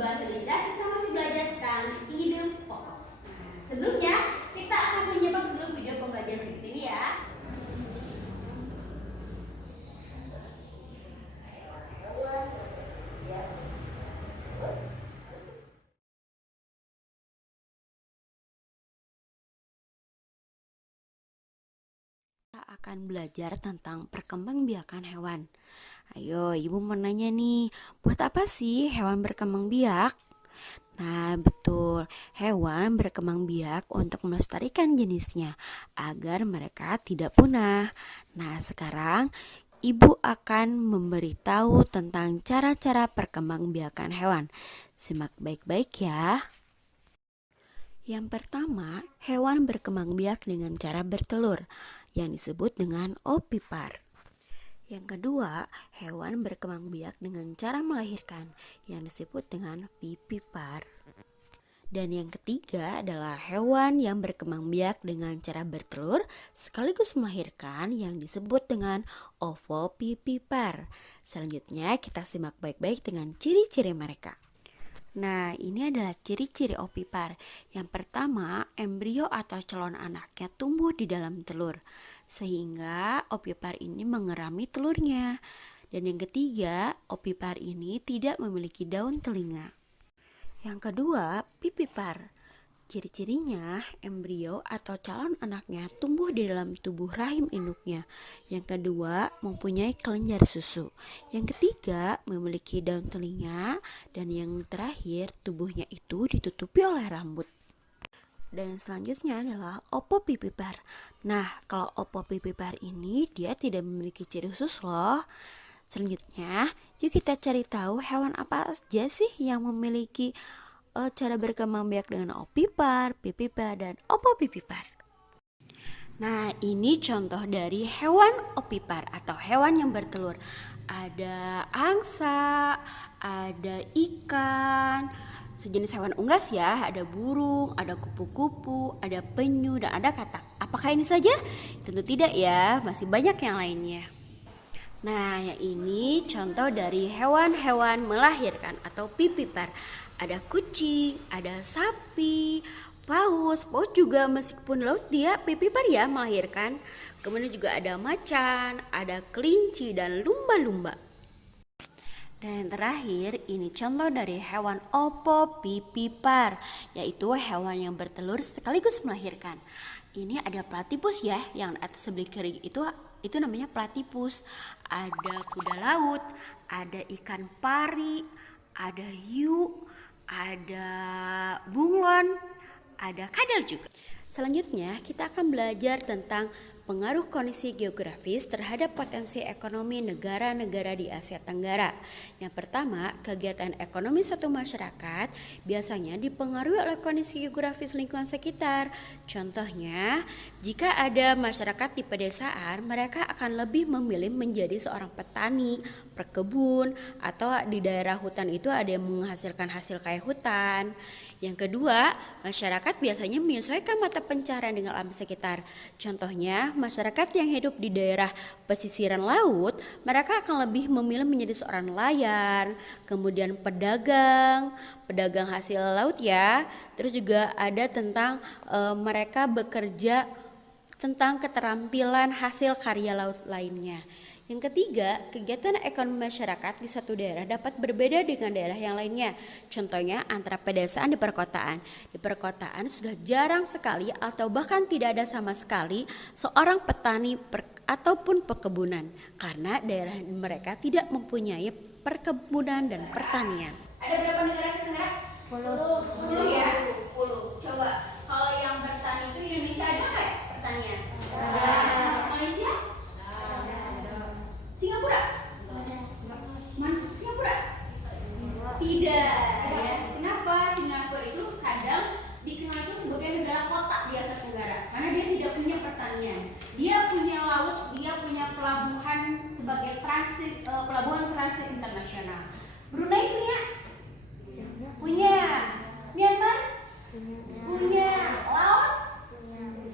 Bahasa Indonesia kita masih belajar tentang ide pokok. Nah, sebelumnya kita akan menyimak dulu video pembelajaran berikut ini ya. Kita akan belajar tentang perkembangbiakan hewan. Ayo, ibu mau nanya nih, buat apa sih hewan berkembang biak? Nah, betul, hewan berkembang biak untuk melestarikan jenisnya agar mereka tidak punah. Nah, sekarang ibu akan memberitahu tentang cara-cara perkembangbiakan hewan. Simak baik-baik ya. Yang pertama, hewan berkembang biak dengan cara bertelur, yang disebut dengan ovipar. Yang kedua, hewan berkembang biak dengan cara melahirkan, yang disebut dengan vivipar. Dan yang ketiga adalah hewan yang berkembang biak dengan cara bertelur sekaligus melahirkan, yang disebut dengan ovovivipar. Selanjutnya kita simak baik-baik dengan ciri-ciri mereka. Nah, ini adalah ciri-ciri ovipar. Yang pertama, embrio atau calon anaknya tumbuh di dalam telur, sehingga ovipar ini mengerami telurnya. Dan yang ketiga, ovipar ini tidak memiliki daun telinga. Yang kedua, vivipar. Ciri-cirinya, embrio atau calon anaknya tumbuh di dalam tubuh rahim induknya. Yang kedua, mempunyai kelenjar susu. Yang ketiga, memiliki daun telinga. Dan yang terakhir, tubuhnya itu ditutupi oleh rambut. Dan selanjutnya adalah ovovivipar. Nah, kalau ovovivipar ini dia tidak memiliki ciri khusus loh. Selanjutnya, yuk kita cari tahu hewan apa aja sih yang memiliki cara berkembang biak dengan ovipar, vivipar, dan ovovivipar. Nah, ini contoh dari hewan ovipar atau hewan yang bertelur. Ada angsa, ada ikan, sejenis hewan unggas ya, ada burung, ada kupu-kupu, ada penyu, dan ada katak. Apakah ini saja? Tentu tidak ya, masih banyak yang lainnya. Nah, yang ini contoh dari hewan-hewan melahirkan atau vivipar. Ada kucing, ada sapi, paus. Paus juga meskipun laut dia vivipar ya, melahirkan. Kemudian juga ada macan, ada kelinci, dan lumba-lumba. Dan yang terakhir, ini contoh dari hewan ovovivipar, yaitu hewan yang bertelur sekaligus melahirkan. Ini ada platypus ya, yang atas sebelah kiri itu namanya platypus. Ada kuda laut, ada ikan pari, ada hiu, ada bunglon, ada kadal juga. Selanjutnya kita akan belajar tentang pengaruh kondisi geografis terhadap potensi ekonomi negara-negara di Asia Tenggara. Yang pertama, kegiatan ekonomi suatu masyarakat biasanya dipengaruhi oleh kondisi geografis lingkungan sekitar. Contohnya, jika ada masyarakat di pedesaan, mereka akan lebih memilih menjadi seorang petani, perkebun, atau di daerah hutan itu ada yang menghasilkan hasil kayak hutan. Yang kedua, masyarakat biasanya menyesuaikan mata pencaharian dengan alam sekitar. Contohnya, masyarakat yang hidup di daerah pesisiran laut, mereka akan lebih memilih menjadi seorang nelayan, kemudian pedagang hasil laut ya. Terus juga ada tentang mereka bekerja tentang keterampilan hasil karya laut lainnya. Yang ketiga, kegiatan ekonomi masyarakat di suatu daerah dapat berbeda dengan daerah yang lainnya. Contohnya antara pedesaan di perkotaan. Di perkotaan sudah jarang sekali atau bahkan tidak ada sama sekali seorang petani ataupun perkebunan, karena daerah mereka tidak mempunyai perkebunan dan pertanian. Ada berapa negara Asia Tenggara? 10 ya? 10. Coba, kalau yang bertani itu Indonesia ada nggak pertanian? Ada. Malaysia? Singapura? Singapura? Tidak ya. Kenapa? Singapura itu kadang dikenal itu sebagai negara kota di Asia Tenggara karena dia tidak punya pertanian. Dia punya laut, dia punya pelabuhan sebagai pelabuhan transit internasional. Brunei punya? Punya. Myanmar? Punya. Laos?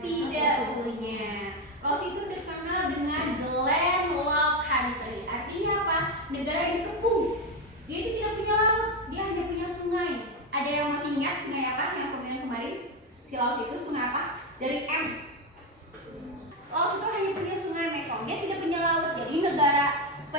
Tidak punya. Laos itu terkenal dengan landlocked country. Artinya apa? Negara yang dikepung. Dia itu tidak punya laut, dia hanya punya sungai.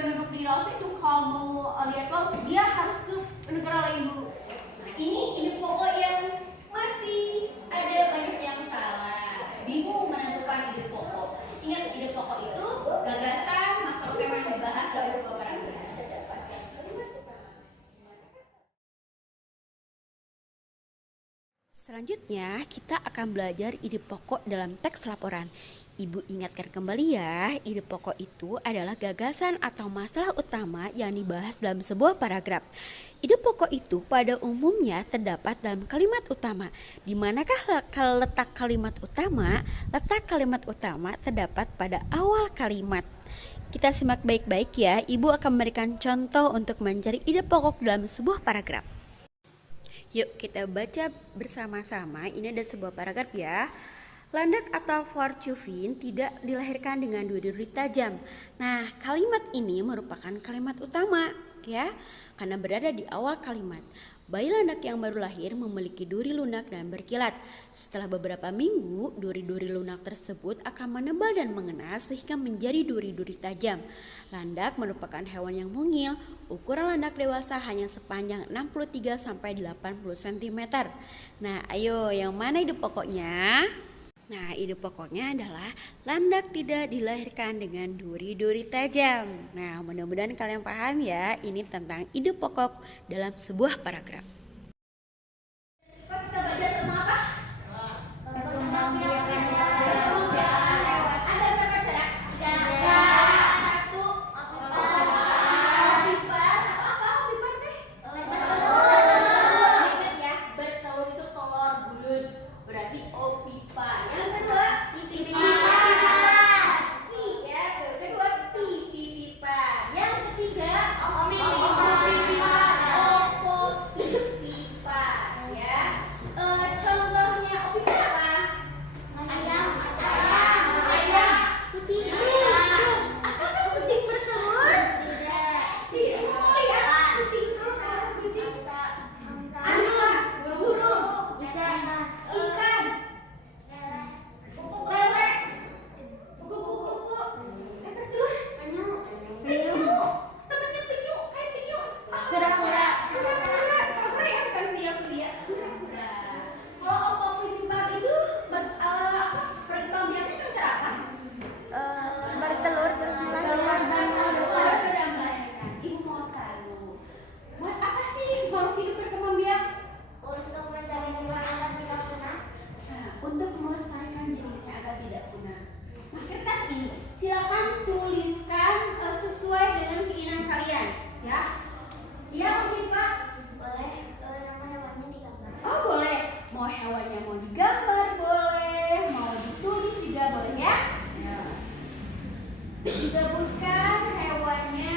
penduduk di Laos itu kalau mau lihat laut dia harus ke negara lain dulu. Nah, ini ide pokok yang masih ada banyak yang salah, bingung menentukan ide pokok. Ingat, ide pokok itu gagasan masalah utama yang dibahas dalam sebuah paragraf. Selanjutnya, kita akan belajar ide pokok dalam teks laporan. Ibu ingatkan kembali ya, ide pokok itu adalah gagasan atau masalah utama yang dibahas dalam sebuah paragraf. Ide pokok itu pada umumnya terdapat dalam kalimat utama. Di manakah letak kalimat utama? Letak kalimat utama terdapat pada awal kalimat. Kita simak baik-baik ya, Ibu akan memberikan contoh untuk mencari ide pokok dalam sebuah paragraf. Yuk kita baca bersama-sama. Ini ada sebuah paragraf ya. Landak atau Fortune tidak dilahirkan dengan duri-duri tajam. Nah, kalimat ini merupakan kalimat utama ya, karena berada di awal kalimat. Bayi landak yang baru lahir memiliki duri lunak dan berkilat. Setelah beberapa minggu, duri-duri lunak tersebut akan menebal dan mengenas sehingga menjadi duri-duri tajam. Landak merupakan hewan yang mungil. Ukuran landak dewasa hanya sepanjang 63-80 cm. Nah, ayo yang mana ide pokoknya? Nah, ide pokoknya adalah landak tidak dilahirkan dengan duri-duri tajam. Nah, mudah-mudahan kalian paham ya, ini tentang ide pokok dalam sebuah paragraf. Kita belajar tentang apa? Perkembangbiakan Perkembangbiakan hewan. Ada berapa cara? Satu, opipar. Apa opipar teh? Ingat ya, bertelur itu telur bulut. Berarti opipar. Yang kedua, pipipar. Nih ya, tuh. Kedua, pipipar. Yang ketiga, opopipipar. Ya. Contohnya opipar apa? Ayam. Kucing. Apakah kucing bertelur? Iya, ya. Kucing terus kucing. Angsa, burung, ikan, lele, kupu-kupu, telur, penyu, temannya penyu, kayak penyu, kura-kura ya, bukan kuya-kuya, kura-kura. Kalau opopipar itu perkembangbiakannya kan cara apa? bertelur terus melahirkan Telur sudah melahirkan. Ibu mau tahu, buat apa sih makhluk hidup berkembang biak? untuk mencari hewan agar tidak punah. Nah, untuk melestarikan jenisnya agar tidak punah. Nah, kertas ini silakan tuliskan sesuai dengan keinginan kalian, ya. Iya, mungkin Pak. Boleh nama hewannya digambar. Oh, boleh. Mau hewannya mau digambar boleh, mau ditulis juga boleh ya. Disebutkan hewannya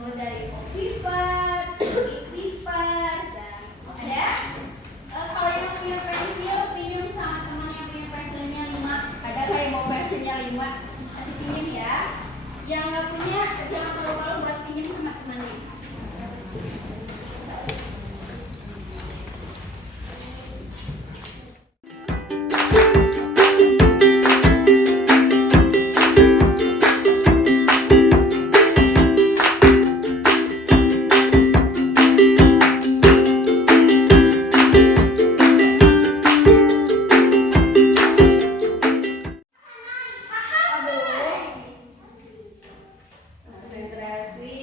mulai dari opipar, pipipar, dan ada. Kalau yang punya pensil, pinjam sama teman yang punya pensilnya 5. Ada nggak yang mau pensilnya 5? Kasih pinjam ya. Yang nggak punya, jangan malu-malu buat pinjam sama temannya. Konsentrasi.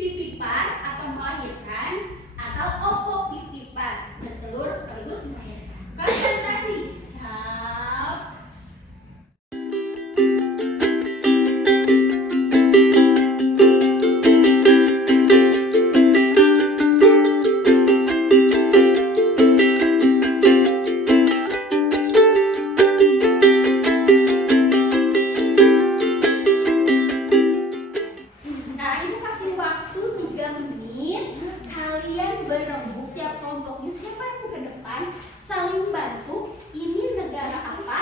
pipipar atau melahirkan, atau opopipipar, bertelur sekaligus melahirkan. Konsentrasi. Siap. Sekarang ibu kasih waktu 3 menit. Kalian berembuk tiap kelompoknya siapa yang ke depan, saling bantu. Ini negara apa?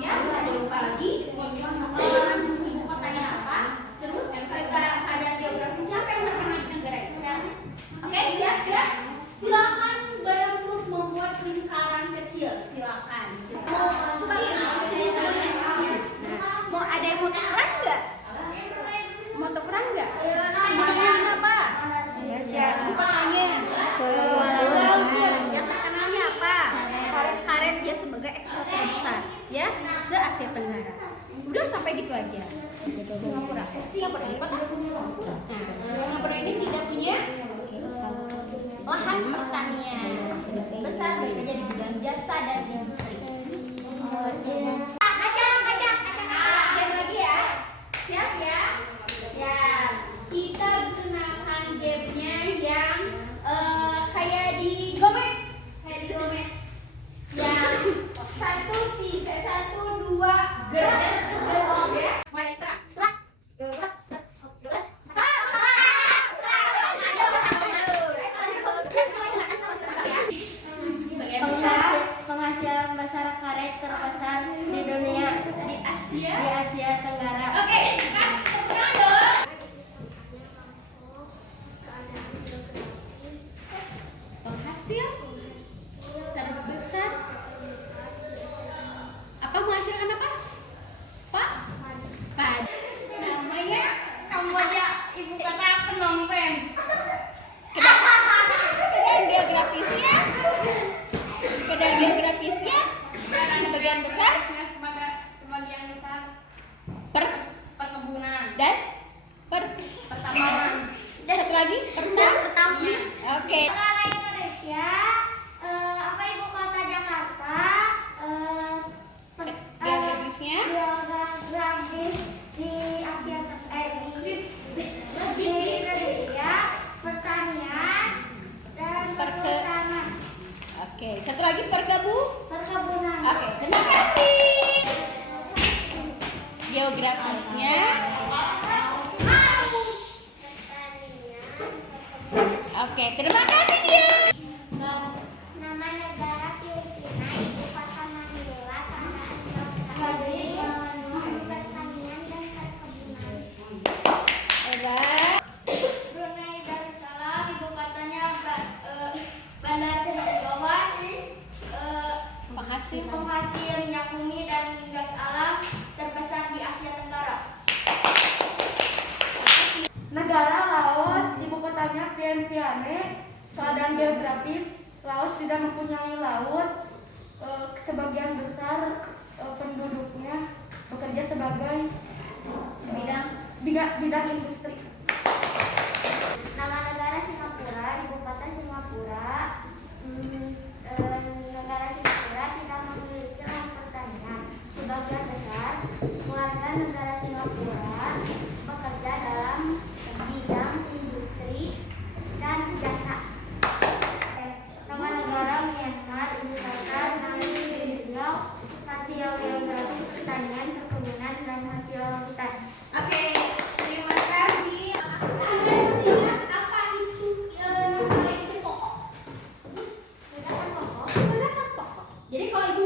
Ya, bisa dilupa lagi. Ibu kotanya apa? Terus keadaan geografis siapa yang terkenal di negara itu? Oke, siap. Silakan berembuk membuat lingkaran kecil. Silakan. Coba saya semuanya. Mau ada yang mau tukeran nggak? Mau tukeran nggak? Mau yang apa? Ibu kotanya. Yang terkenalnya apa? Karet dia sebagai eksportir besar, ya, se Asia Tenggara. Udah sampai gitu aja. Singapura ibu kota. Nah, Singapura ini tidak punya lahan pertanian. Besar bekerja di bidang jasa dan industri. Latihan lagi ya. Siap ya? Siap. Kita gunakan gamenya yang kayak di Gomet. Yang 1, 3, 1, 2, gerak. Ya. Mulai gerak. Bagian besar Penghasilan besar karet terbesar di dunia di Asia. di Asia Tenggara. Oke, tepuk tangan dong. Penghasil terbesar apa, menghasilkan apa? Pak? Pad. Namanya Kamboja, ibu kota Phnom Penh. Keadaan geografisnya sebagian besar perkebunan dan pertambangan. satu lagi pertambangan. Oke. Negara Indonesia, apa ibu kota Jakarta, Geografisnya geografis di Asia di Indonesia, pertanian dan perhutanan, Oke, satu lagi perkebunan. Oke, terima kasih. Geografisnya. Oke, terima kasih dia. Nama negara Filipina, ibu kota Manila, tanah geografis, pertanian dan perkebunan. Hebat. Brunei Darussalam, ibu kotanya Bandar Seri Begawan, Penghasil. penghasil minyak bumi dan gas alam terbesar di Asia Tenggara. Negara Laos, ibu kotanya Vientiane. Keadaan geografis, Laos tidak mempunyai laut. Sebagian besar penduduknya bekerja sebagai bidang industri. Nama negara Singapura, ibu kota Singapura. Negara Singapura tidak memiliki lahan pertanian. Sebagian besar warga negara Singapura bekerja dalam bidang industri dan jasa. Nama negara Myanmar, ibu kota Naypyidaw, hasil geografis pertanian, perkebunan dan hasil hutan. Oke, terima kasih. Anda masih ingat apa itu nama itu pokok? Gagasan pokok. Jadi kalau ibu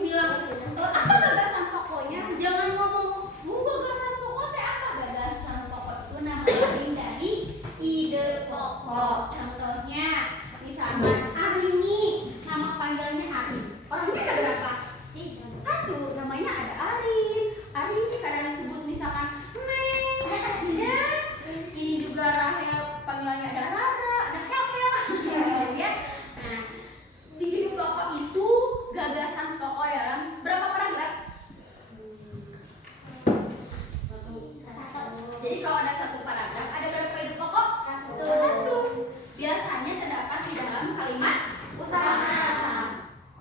bilang apa gagasan pokoknya, jangan ngomong gagasan pokok teh apa. Gagasan pokok itu nama lain dari ide pokok. Contohnya, misalkan Arini, nama panggilannya Arin. Orangnya ada berapa? 1, namanya ada Arin. Arin ini kadang disebut misalkan Neng, ya. Ini juga Rahel, panggilannya ada Rara, ada Hel, ya. Nah, di ide pokok itu gagasan pokok dalam berapa paragraf? 1. Jadi kalau ada 1 paragraf, ada berapa ide pokok? biasanya terdapat di dalam kalimat utama.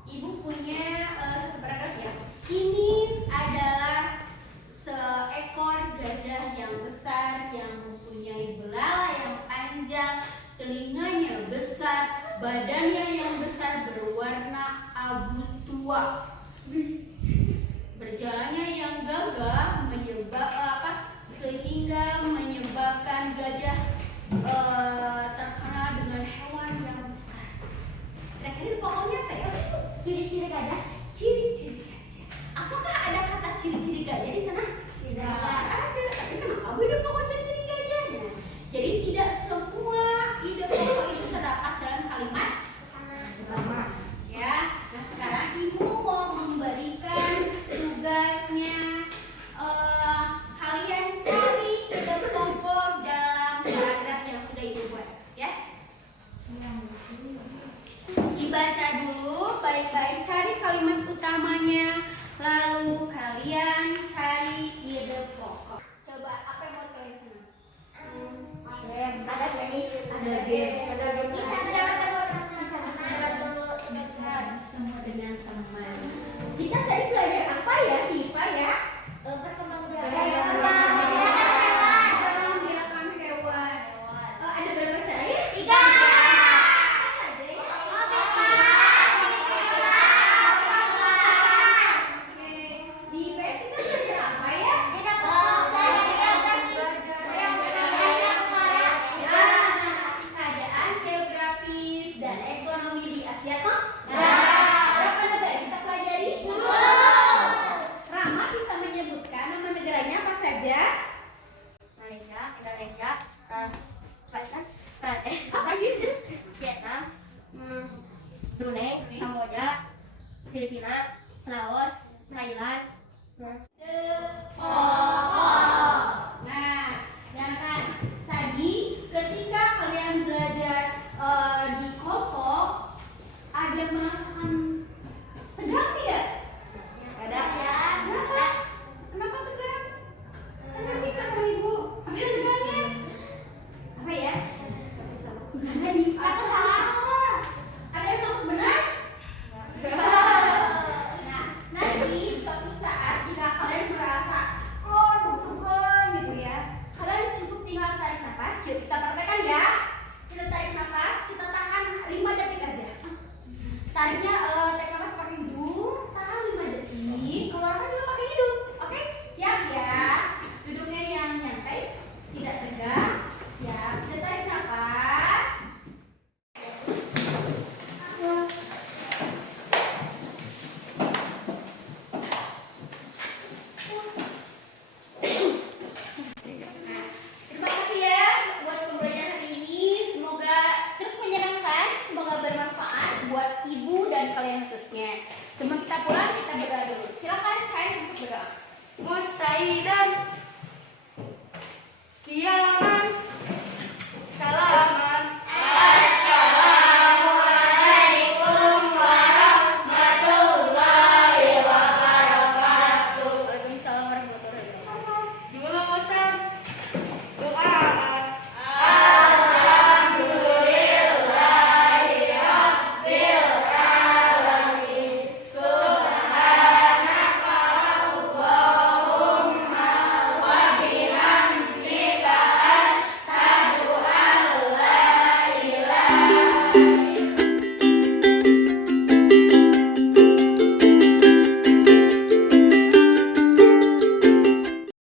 Ibu punya satu paragraf ya. Ini adalah seekor gajah yang besar yang mempunyai belalai yang panjang, telinganya besar, badannya yang besar berwarna abu tua. Berjalannya yang gagah sehingga menyebabkan gajah terkenal dengan hewan yang besar. Kira-kira pokoknya apa ya? Ciri-ciri gajah? Ciri-ciri gajah. Apakah ada kata ciri-ciri gajah di sana? Tidak. Ada. Tapi kenapa ide pokok ciri-ciri gajahnya? Jadi tidak semua ide pokok itu terdapat dalam kalimat utama. Ya. Nah sekarang ibu mau memberikan tugasnya. Kalian cari ide pokok dalam paragraf yang sudah ibu buat. Ya. Dibaca dulu baik-baik, cari kalimat utamanya, lalu kalian cari ide pokok. Coba apa yang buat kalian senang? Ada game. Ada game. Bisa Bertemu dengan teman. Kita tadi belajar apa ya di IPA ya? Perkembangbiakan hewan. Ada berapa cara? 3. Apa saja ya? Oke. Di IPS kita belajar apa ya? Keadaan geografis dan ekonomi di Asia Tenggara. Berapa negara kita pelajari? 10. Rama bisa menyebutkan nama negaranya apa saja? Malaysia, Indonesia, Apa gitu? Vietnam, Brunei, Kamboja, Filipina, Laos,